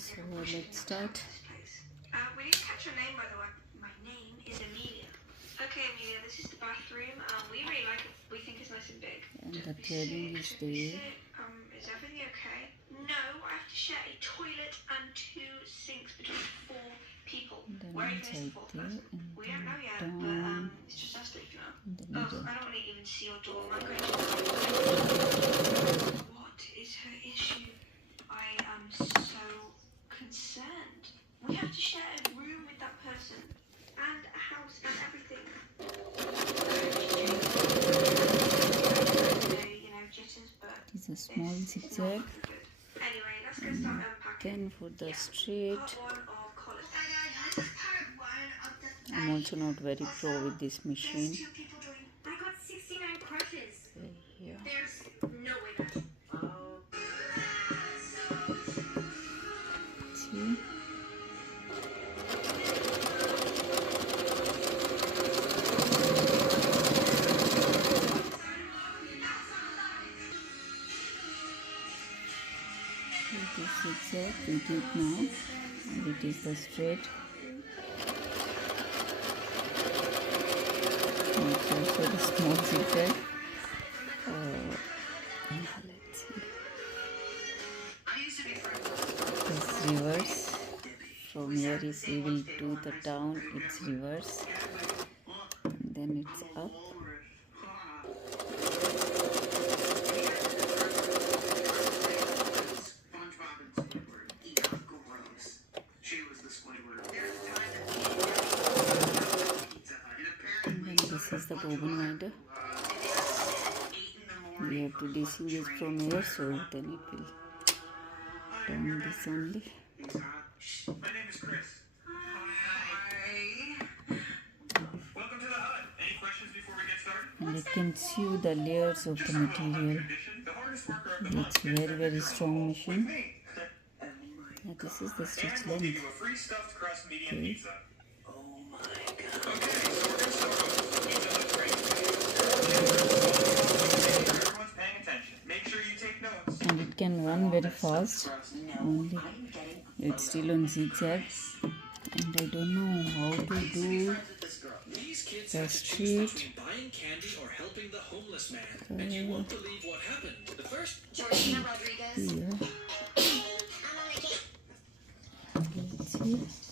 So let's start. We didn't catch your name, by the way. My name is Amelia. Okay, Amelia, this is the bathroom. We really like it. We think it's nice and big. And the threading is there. Is everything okay? No, I have to share a toilet and 2 sinks between 4 people. Then Where inside is the 4th there, person? and We don't know yet, down, but it's just us that you know. in the Oh, middle. I don't want to even see your door. My gracious. What is her issue? I am so concerned. We have to share a room with that person and a house and everything. Jitters, but It is a small zigzag. anyway, let's go start unpacking. Then for the straight, Part 1 of college. I'm also not very pro with this machine. I got 69 crushes. Here. There's no way that. See? It is zigzag, we did now, and it is the straight. And it's also the small zigzag. Let's see. It's reverse. From here is we will do the down, it's reverse. And then it's up. This is the bobbin winder. We have to disengage from here, so then it will turn this only. My name is Chris. Hi. Welcome to the hut. Any questions before we get started? And it can see the layers of the material. It's very strong machine. Yeah, this is the stitch length. Okay. And it can run very fast. Only it's still on zigzag, and I don't know how to do the straight. Here. Let's see.